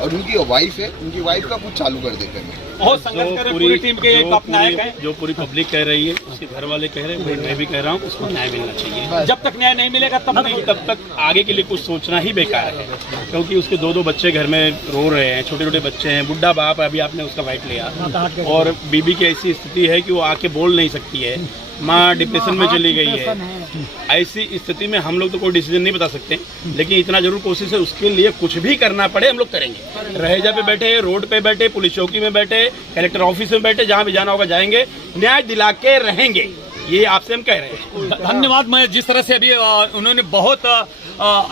और उनकी वाइफ है, उनकी वाइफ का कुछ चालू कर देते हैं। बहुत संघर्ष कर रहे पूरी टीम के एक नायक है, जो पूरी पब्लिक कह रही है, उसके घर वाले कह रहे हैं, मैं भी कह रहा हूँ, उसको न्याय मिलना चाहिए। जब तक न्याय नहीं मिलेगा तब तक आगे के लिए कुछ सोचना ही बेकार है, क्योंकि उसके 2 बच्चे घर में रो रहे हैं, छोटे बच्चे हैं, बुढ़ा बाप है, अभी आपने उसका वाइट लिया, और बीबी की ऐसी स्थिति है कि वो आके बोल नहीं सकती है, माँ डिप्रेशन में चली गई है। ऐसी स्थिति में हम लोग तो कोई डिसीजन नहीं बता सकते, लेकिन इतना जरूर कोशिश है, उसके लिए कुछ भी करना पड़े हम लोग करेंगे। रहेजा पे बैठे, रोड पे बैठे, पुलिस चौकी में बैठे, कलेक्टर ऑफिस में बैठे, जहाँ भी जाना होगा जाएंगे, न्याय दिला के रहेंगे, ये आपसे हम कह रहे हैं। धन्यवाद। मैं जिस तरह से अभी उन्होंने बहुत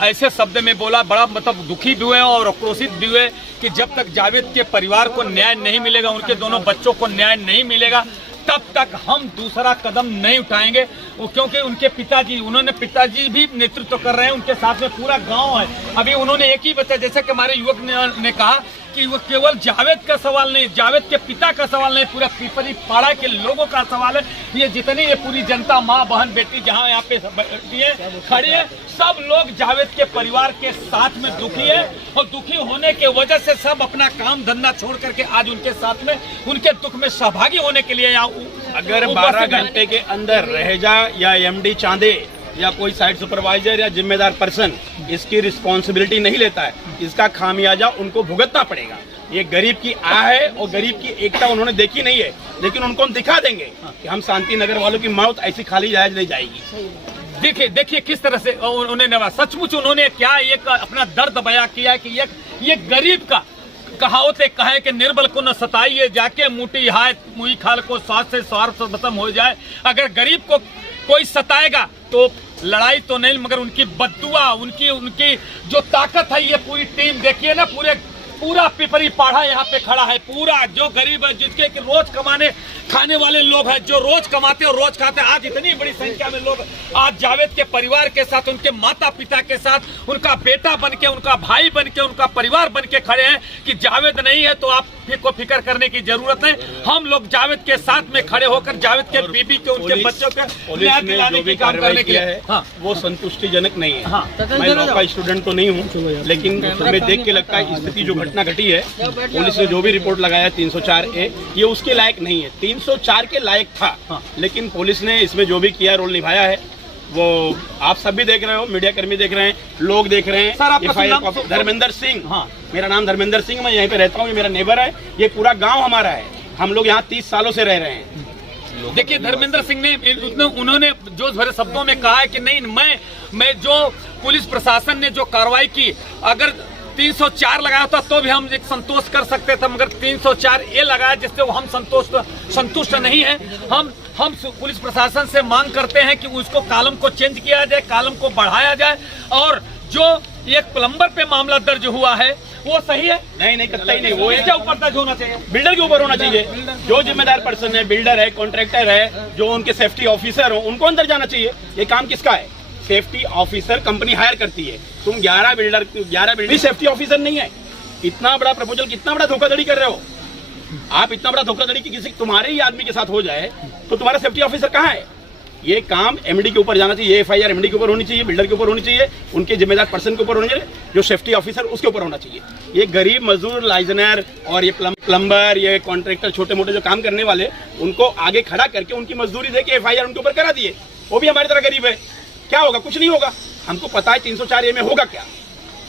ऐसे शब्द में बोला, बड़ा मतलब दुखी भी हुए और आक्रोशित भी हुए कि जब तक जावेद के परिवार को न्याय नहीं मिलेगा, उनके दोनों बच्चों को न्याय नहीं मिलेगा, तब तक हम दूसरा कदम नहीं उठाएंगे। क्योंकि उनके पिताजी भी नेतृत्व कर रहे हैं, उनके साथ में पूरा गांव है। अभी उन्होंने एक ही बताया, जैसे कि हमारे युवक ने कहा कि वो केवल जावेद का सवाल नहीं, जावेद के पिता का सवाल नहीं, पूरा पिपरी पाड़ा के लोगों का सवाल है। ये जितनी ये पूरी जनता, माँ बहन बेटी जहाँ यहाँ पे खड़ी है, सब लोग जावेद के परिवार के साथ में दुखी है, और दुखी होने के वजह से सब अपना काम धंधा छोड़ करके आज उनके साथ में, उनके दुख में सहभागी होने के लिए अगर 12 घंटे के अंदर रहेजा या एमडी चांदे या कोई साइट सुपरवाइजर या जिम्मेदार पर्सन इसकी रिस्पॉन्सिबिलिटी नहीं लेता है, इसका खामियाजा उनको भुगतना पड़ेगा। ये गरीब की आह है और गरीब की एकता उन्होंने देखी नहीं है, लेकिन उनको हम दिखा देंगे कि हम शांति नगर वालों की मौत ऐसी खाली जायज नहीं जाएगी। देखिए किस तरह से उन्होंने सचमुच उन्होंने क्या एक अपना दर्द बयां किया कि ये गरीब का कहावत एक कहे कि निर्बल को न सताइए, जाके मुठी हाय मुई खाल को स्वार्थ से स्वार्थ खत्म हो जाए। अगर गरीब को कोई सताएगा तो लड़ाई तो नहीं, मगर उनकी बद्दुआ, उनकी जो ताकत है, ये पूरी टीम देखिए ना, पूरा पिपरी पाड़ा यहाँ पे खड़ा है, पूरा जो गरीब है, जिसके रोज खाने वाले लोग हैं, जो रोज कमाते और रोज खाते। आज इतनी बड़ी संख्या में लोग आज जावेद के परिवार के साथ, उनके माता पिता के साथ, उनका बेटा बनके, उनका भाई बनके, उनका परिवार बनके खड़े हैं कि जावेद नहीं है तो आप को फिक्र करने की जरूरत है। हम लोग जावेद के साथ में खड़े होकर जावेद के बीबी के, उनके बच्चों के न्याय दिलाने की काम करने के लिए वो संतुष्टिजनक नहीं है। मैं लॉ का स्टूडेंट तो नहीं हूँ, लेकिन हमें देख के लगता है स्थिति जो घटना घटी है, पुलिस ने जो भी रिपोर्ट लगाया 304A, ये उसके लायक नहीं है। 304 के लायक था, लेकिन पुलिस ने इसमें जो भी किया, रोल निभाया है, वो आप सब भी देख रहे हो, मीडिया कर्मी देख रहे हैं, लोग देख रहे हैं। सर, आपका धर्मेंद्र सिंह। हाँ, मेरा नाम धर्मेंद्र सिंह, मैं यहीं पे रहता हूँ, ये मेरा नेबर है, ये पूरा गांव हमारा है, हम लोग यहाँ 30 सालों से रह रहे हैं। देखिए धर्मेंद्र सिंह ने उन्होंने जोश भरे शब्दों में कहा है कि नहीं, मैं जो पुलिस प्रशासन ने जो कार्रवाई की, अगर 304 लगाया था तो भी हम एक संतोष कर सकते थे, मगर 304A लगाया जिससे वो हम संतुष्ट नहीं है। हम पुलिस प्रशासन से मांग करते हैं कि उसको कॉलम को चेंज किया जाए, कॉलम को बढ़ाया जाए, और जो एक प्लम्बर पे मामला दर्ज हुआ है वो सही है? नहीं, कतई नहीं, वो इसके ऊपर दर्ज होना चाहिए, बिल्डर के ऊपर होना चाहिए। जो जिम्मेदार पर्सन है, बिल्डर है, कॉन्ट्रैक्टर है, जो उनके सेफ्टी ऑफिसर हो, उनको अंदर जाना चाहिए। ये काम किसका है? सेफ्टी ऑफिसर कंपनी हायर करती है। तुम 11 बिल्डर सेफ्टी ऑफिसर नहीं है। इतना बड़ा प्रपोजल, कितना बड़ा धोखाधड़ी कर रहे हो आप? इतना बड़ा धोखाधड़ी कि किसी तुम्हारे ही आदमी के साथ हो जाए तो तुम्हारा सेफ्टी ऑफिसर कहाँ है? ये काम एमडी के ऊपर जाना चाहिए, FIR एमडी के ऊपर होनी चाहिए, बिल्डर के ऊपर होनी चाहिए, उनके जिम्मेदार पर्सन के ऊपर होनी चाहिए, जो सेफ्टी ऑफिसर उसके ऊपर होना चाहिए। ये गरीब मजदूर, लाइजनर और ये प्लम्बर, ये कॉन्ट्रैक्टर, छोटे मोटे जो काम करने वाले, उनको आगे खड़ा करके उनकी मजदूरी दे के FIR उनके ऊपर करा दिए। वो भी हमारी तरह गरीब है, क्या होगा? कुछ नहीं होगा। हमको पता है 304A में होगा क्या,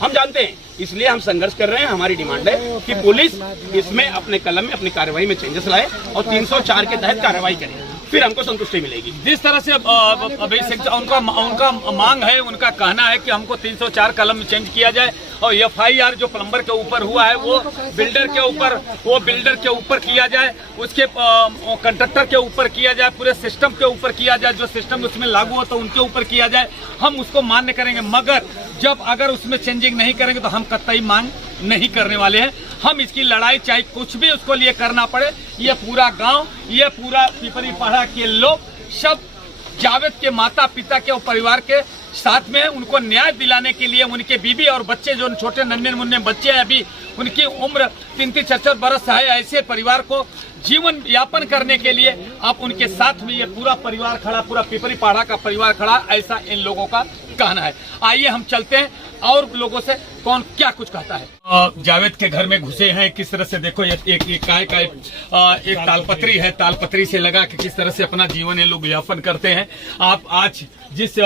हम जानते हैं, इसलिए हम संघर्ष कर रहे हैं। हमारी डिमांड है कि पुलिस इसमें अपने कलम में, अपनी कार्रवाई में चेंजेस लाए और 304 के तहत कार्रवाई करे। फिर हमको संतुष्टि मिलेगी। जिस तरह से अभी उनका मांग है, उनका कहना है कि हमको 304 कलम में चेंज किया जाए और FIR जो प्लम्बर के ऊपर हुआ है वो बिल्डर के ऊपर किया जाए, उसके कंट्रक्टर के ऊपर किया जाए, पूरे सिस्टम के ऊपर किया जाए, जो सिस्टम उसमें लागू हो तो उनके ऊपर किया जाए। हम उसको मान्य करेंगे, मगर अगर उसमें चेंजिंग नहीं करेंगे तो हम कतई मांग नहीं करने वाले हैं। हम इसकी लड़ाई चाहे कुछ भी उसको लिए करना पड़े, ये पूरा गांव, ये पूरा पिपरी पाड़ा के लोग सब जावेद के माता पिता के और परिवार के साथ में उनको न्याय दिलाने के लिए, उनके बीबी और बच्चे जो छोटे नन्हे मुन्ने बच्चे हैं, अभी उनकी उम्र 33-34 बरस है, ऐसे परिवार को जीवन यापन करने के लिए आप उनके साथ में ये पूरा परिवार खड़ा, पूरा पिपरी पाड़ा का परिवार खड़ा, ऐसा इन लोगों का कहना है। आइए हम चलते हैं और लोगों से कौन क्या कुछ कहता है। जावेद के घर में घुसे हैं, किस तरह से देखो एक काय का एक तालपत्री है, तालपत्री से लगा कि किस तरह से अपना जीवन ये लोग यापन करते हैं। आप आज जिस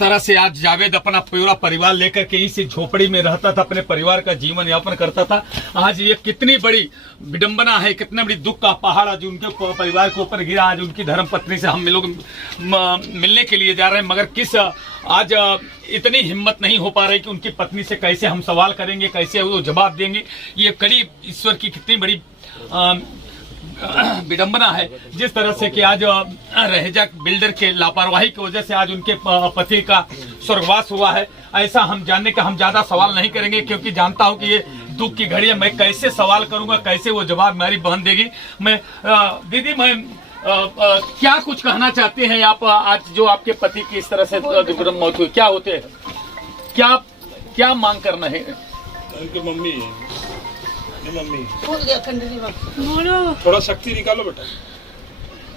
तरह से आज जावेद अपना पूरा परिवार लेकर के इस झोपड़ी में रहता था, अपने परिवार का जीवन यापन करता था, आज ये कितनी बड़ी विडंबना है, कितना बड़ी दुख का पहाड़ आज उनके परिवार के ऊपर गिरा। आज उनकी धर्मपत्नी से हम लोग मिलने के लिए जा रहे हैं, मगर किस आज इतनी हिम्मत नहीं हो पा रही कि उनकी पत्नी से कैसे हम सवाल करेंगे, कैसे वो जवाब देंगे। ये कड़ी ईश्वर की कितनी बड़ी विडंबना है, जिस तरह से कि आज रहेजा बिल्डर के लापरवाही की वजह से आज उनके पति का स्वर्गवास हुआ है। ऐसा हम जानने का हम ज्यादा सवाल नहीं करेंगे, क्योंकि जानता हूं कि ये दुख की घड़ी है। मैं कैसे सवाल करूंगा, कैसे वो जवाब मेरी बहन देगी। मैं दीदी, मैं क्या कुछ कहना चाहते हैं आप? आज जो आपके पति की इस तरह से दुर्घटना मौत हुई, क्या होते हैं, क्या मांग करना है? उनकी मम्मी बोलो, थोड़ा शक्ति निकालो बेटा।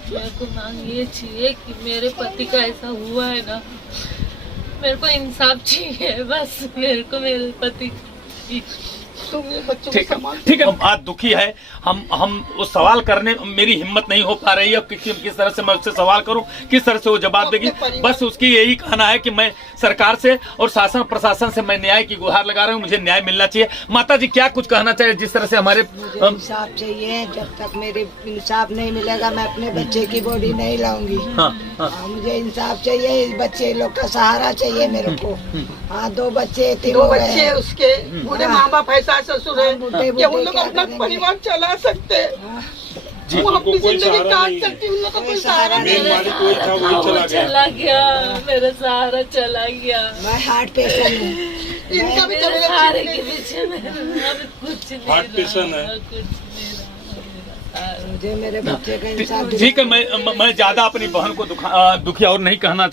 मेरे को मांग ये चाहिए कि मेरे पति का ऐसा हुआ है ना, मेरे को इंसाफ चाहिए बस। मेरे को मेरे पति ठीक है, आज दुखी है। हम वो सवाल करने मेरी हिम्मत नहीं हो पा रही है कि किस तरह से मैं उससे सवाल करूं, किस तरह से वो जवाब देगी। बस उसकी यही कहना है कि मैं सरकार से और शासन प्रशासन से मैं न्याय की गुहार लगा रहा हूं, मुझे न्याय मिलना चाहिए। माता जी, क्या कुछ कहना चाहिए? जिस तरह से हमारे इंसाफ चाहिए, जब तक मेरे इंसाफ नहीं मिलेगा मैं अपने बच्चे की बॉडी नहीं लाऊंगी। मुझे इंसाफ चाहिए, इस बच्चे लोग का सहारा चाहिए मेरे को। हाँ, 2 बच्चे उसके बूढ़े माँ बाप ऐसा ससुर है कि उन लोग अपना परिवार चला सकते हैं, वो अपनी जिंदगी काट सकती, उन लोग का कोई सहारा नहीं है। चला गया, मेरा सहारा चला गया। मैं हार्ट पेशेंट हूँ, इनका भी सहारे के पीछे कुछ नहीं, हार्ट पेशेंट है। मुझे मेरे बच्चे का इंसाफ। ठीक है, मैं ज्यादा अपनी बहन को दुखी और नहीं करना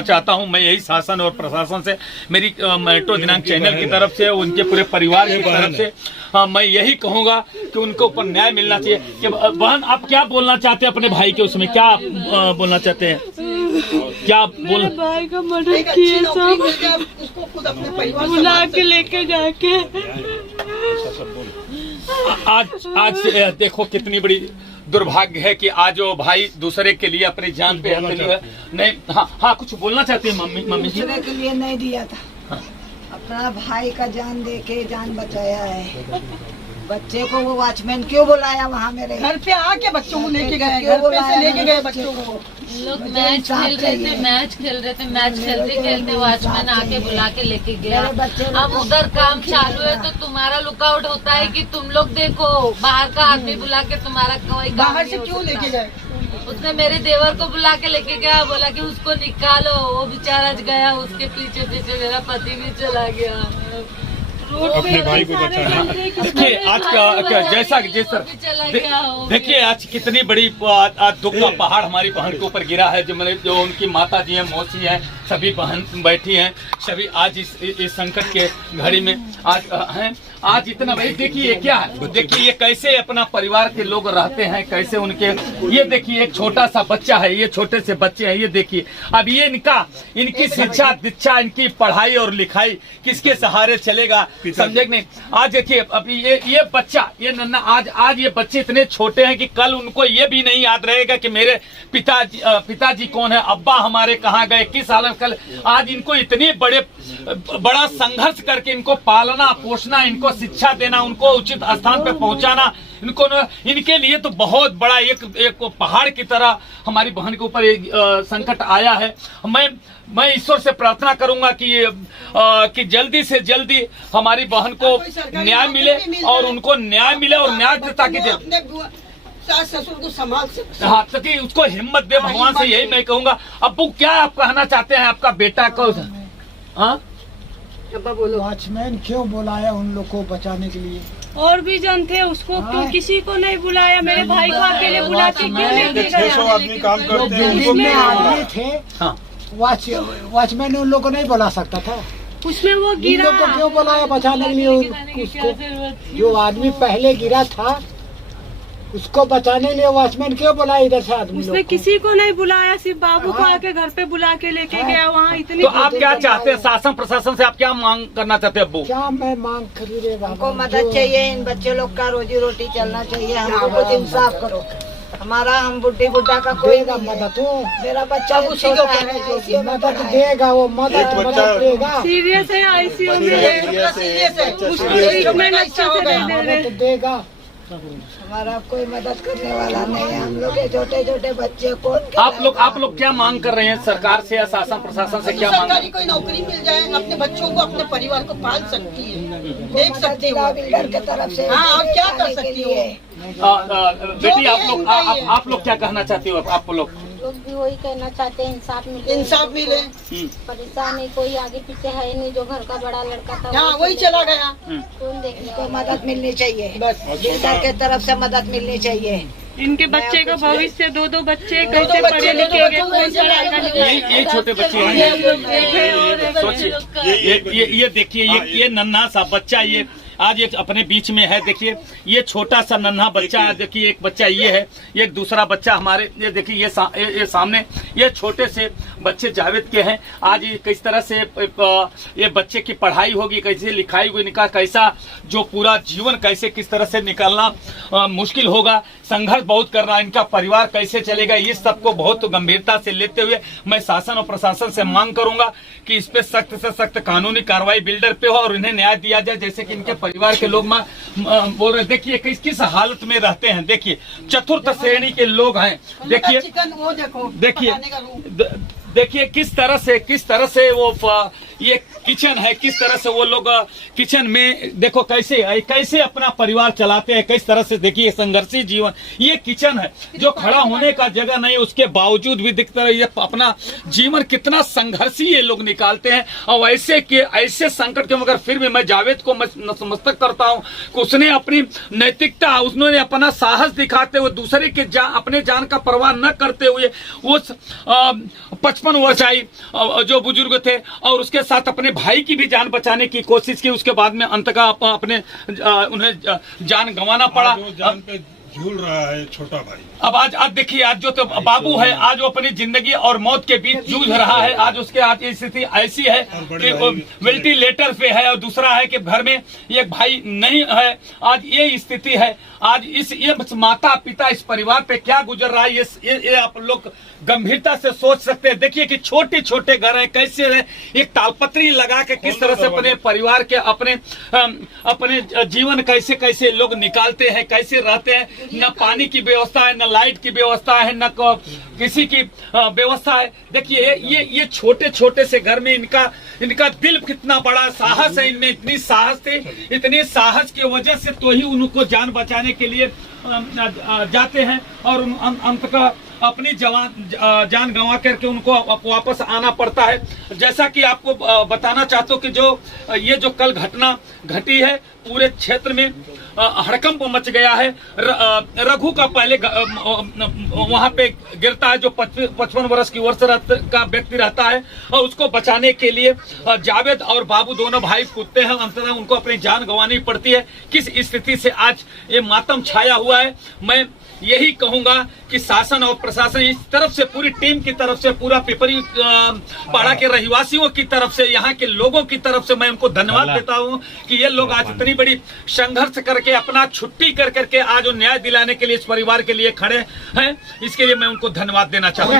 चाहता हूं। मैं यही शासन और प्रशासन से, मेरी मेट्रो दिनांक चैनल की तरफ से, उनके पूरे परिवार की तरफ से मैं यही कहूंगा कि उनको ऊपर न्याय मिलना चाहिए। कि बहन, आप क्या बोलना चाहते हैं अपने भाई के उसमें, क्या बोलना चाहते हैं? क्या बोल भाई का मर्डर किए सब, उसको खुद अपने परिवार बुला के लेके जाके। आज देखो कितनी बड़ी दुर्भाग्य है कि आज वो भाई दूसरे के लिए अपनी जान पे नहीं। हाँ, कुछ बोलना चाहती है मम्मी जी? दूसरे के लिए नहीं दिया था, अपना भाई का जान दे के जान बचाया है। बच्चे को वो वॉचमैन क्यों बुलाया वहाँ मेरे घर पे आके बच्चों को लेके गए, घर पे से लेके गए बच्चों को। लोग मैच खेल रहे थे, मैच खेलते वॉचमैन आके बुला के लेके गया। अब उधर काम चालू है तो तुम्हारा लुकआउट होता है कि तुम लोग देखो, बाहर का आदमी बुला के तुम्हारा कोई बाहर से क्यों लेके गए? उसने मेरे देवर को बुला के लेके गया, बोला कि उसको निकालो। वो बेचारा गया, उसके पीछे पीछे मेरा पति भी चला गया। अपने भाई को बचाना। देखिए आज का जैसा देखिए आज कितनी बड़ी दुख का पहाड़ हमारी बहन के ऊपर गिरा है। जो उनकी माता जी हैं, मौसी हैं, सभी बहन बैठी हैं, सभी आज इस संकट के घड़ी में आज हैं। आज इतना भाई देखिए क्या है, देखिए ये कैसे अपना परिवार के लोग रहते हैं, कैसे उनके, ये देखिए एक छोटा सा बच्चा है, ये छोटे से बच्चे हैं, ये देखिए। अब ये इनकी शिक्षा दीक्षा, इनकी पढ़ाई और लिखाई किसके सहारे चलेगा, समझे नहीं? आज देखिए अभी ये बच्चा, ये नन्ना, आज ये बच्चे इतने छोटे हैं कि कल उनको ये भी नहीं याद रहेगा कि मेरे पिताजी कौन है, अब्बा हमारे कहाँ गए, किस हालत। कल आज इनको इतनी बड़ा संघर्ष करके इनको पालना पोषना, इनको शिक्षा देना, उनको उचित स्थान पे पहुंचाना, इनको न, इनके लिए तो बहुत बड़ा एक पहाड़ की तरह हमारी बहन के ऊपर एक संकट आया है। मैं ईश्वर से प्रार्थना करूंगा कि जल्दी से जल्दी हमारी बहन को न्याय मिले और उनको न्याय मिले और न्याय ताकि सास ससुर को संभाल सकते। हाँ, ताकि उसको हिम्मत दे भगवान से, यही मैं कहूंगा। अब्बू क्या आप कहना चाहते हैं आपका बेटा को? हाँ बोलो, वॉचमैन क्यों बुलाया उन लोग को बचाने के लिए? और भी जन थे, उसको क्यों किसी को नहीं बुलाया? मेरे भाई को अकेले बुला के क्यों नहीं दिया? 600 आदमी काम करते हैं, बिल्डिंग में आदमी थे, वॉचमैन उन लोग को नहीं बुला सकता था? उसमें वो गिरा, को क्यों बुलाया बचाने के लिए? उसको जो आदमी पहले गिरा था उसको बचाने के लिए वॉचमैन क्यों बुलाया इधर से आदमी? उसने किसी को नहीं बुलाया, सिर्फ बाबू को आके घर पे बुला के लेके गया वहाँ। इतनी तो आप क्या चाहते हैं शासन प्रशासन से? आप क्या मांग करना चाहते हैं अब्बू? क्या मैं मांग करी रे बाबा? हमको मदद चाहिए, इन बच्चे लोग का रोजी रोटी चलना चाहिए, हमको कुछ इंसाफ करो। हमारा हम बुढ़ी बुढ़ा का कोई मदद हो, मेरा बच्चा छोटा है, मदद देगा वो, मदद देगा। सीरियस है, आईसीयू में मदद देगा। हमारा कोई मदद करने वाला नहीं है, हम लोग के छोटे छोटे बच्चे कौन। आप लोग क्या मांग कर रहे हैं सरकार से या शासन प्रशासन से? क्या मांग? सरकारी कोई नौकरी मिल जाए, अपने बच्चों को अपने परिवार को पाल सकती है, देख सकती है बिल्डर की तरफ से। हाँ, और क्या कर सकती है बेटी? आप लोग क्या कहना चाहती हो? आप लोग भी वही कहना चाहते हैं, इंसाफ मिले। परेशानी कोई आगे पीछे है नहीं, जो घर का बड़ा लड़का था हाँ वही चला गया। कौन देखने को मदद मिलनी चाहिए, बस बिल्डर के तरफ से मदद मिलनी चाहिए। इनके बच्चे का भविष्य, दो बच्चे कैसे पढ़े लिखेंगे, कौन पढ़ाएगा? ये छोटे बच्चे हैं, सोचिए ये देखिए, ये नन्हा सा बच्चा ये आज एक अपने बीच में है। देखिए ये छोटा सा नन्हा बच्चा है, देखिए एक बच्चा ये है, एक दूसरा बच्चा हमारे ये देखिए ये सामने ये छोटे से बच्चे जावेद के हैं। आज ये किस तरह से ये बच्चे की पढ़ाई होगी, कैसे लिखाई हुई निकाल, कैसा जो पूरा जीवन कैसे किस तरह से निकालना मुश्किल होगा, संघर्ष बहुत करना, इनका परिवार कैसे चलेगा, ये सबको बहुत गंभीरता से लेते हुए मैं शासन और प्रशासन से मांग करूंगा कि इस पे सख्त से सख्त कानूनी कार्रवाई बिल्डर पे हो और इन्हें न्याय दिया जाए। जैसे कि इनके परिवार के लोग बोल रहे, देखिए किस हालत में रहते हैं, देखिए चतुर्थ श्रेणी के लोग हैं। देखिए किस तरह से वो ये किचन है, किस तरह से वो लोग किचन में देखो कैसे अपना परिवार चलाते हैं, किस तरह से देखिए संघर्षी जीवन। ये किचन है जो खड़ा होने का जगह नहीं, उसके बावजूद भी दिखता है ये अपना जीवन कितना संघर्षी ये लोग निकालते हैं। और ऐसे संकट के मगर फिर भी मैं जावेद को नतमस्तक करता हूँ कि उसने अपनी नैतिकता, उसने अपना साहस दिखाते हुए दूसरे के अपने जान का परवाह न करते हुए उस 55 वर्षीय जो बुजुर्ग थे और उसके साथ अपने भाई की भी जान बचाने की कोशिश की। उसके बाद में अंततः अपने उन्हें जान गंवाना पड़ा। जान पे झूल रहा है छोटा भाई। अब आज देखिए, आज जो तो बाबू है आज वो अपनी जिंदगी और मौत के बीच जूझ रहा है। आज उसके आज स्थिति ऐसी है कि वेंटिलेटर पे है और दूसरा है कि घर में एक भाई नहीं है। आज ये स्थिति है। आज ये माता पिता इस परिवार पे क्या गुजर रहा है ये आप लोग गंभीरता से सोच सकते हैं। देखिए कि छोटे छोटे घर हैं, कैसे एक तालपत्री लगा के किस तरह से अपने परिवार के अपने जीवन कैसे लोग निकालते हैं, कैसे रहते हैं। न पानी की व्यवस्था है, न लाइट की व्यवस्था है, न किसी की व्यवस्था है। देखिए ये छोटे छोटे से घर में इनका दिल कितना बड़ा साहस है, इनमें इतनी साहस थी, इतनी साहस की वजह से तो ही उनको जान बचाने के लिए जाते हैं और अंततः अपनी जान गंवा करके उनको वापस आना पड़ता है। जैसा कि आपको बताना चाहता हूँ कि ये जो कल घटना घटी है पूरे क्षेत्र में हड़कंप मच गया है। रघु का पहले वहां पे गिरता है जो 55 वर्ष की वर्ष का व्यक्ति रहता है और उसको बचाने के लिए जावेद और बाबू दोनों भाई कूदते हैं। अंततः उनको अपनी जान गंवानी पड़ती है। किस स्थिति से आज ये मातम छाया हुआ है, मैं यही कहूंगा कि शासन और प्रशासन इस तरफ से पूरी टीम की तरफ से, पूरा पिपरी पाड़ा के रहवासियों की तरफ से, यहाँ के लोगों की तरफ से मैं उनको धन्यवाद देता हूँ कि ये लोग आज इतनी बड़ी संघर्ष करके अपना छुट्टी कर करके आज न्याय दिलाने के लिए इस परिवार के लिए खड़े हैं। इसके लिए मैं उनको धन्यवाद देना चाहूँगा।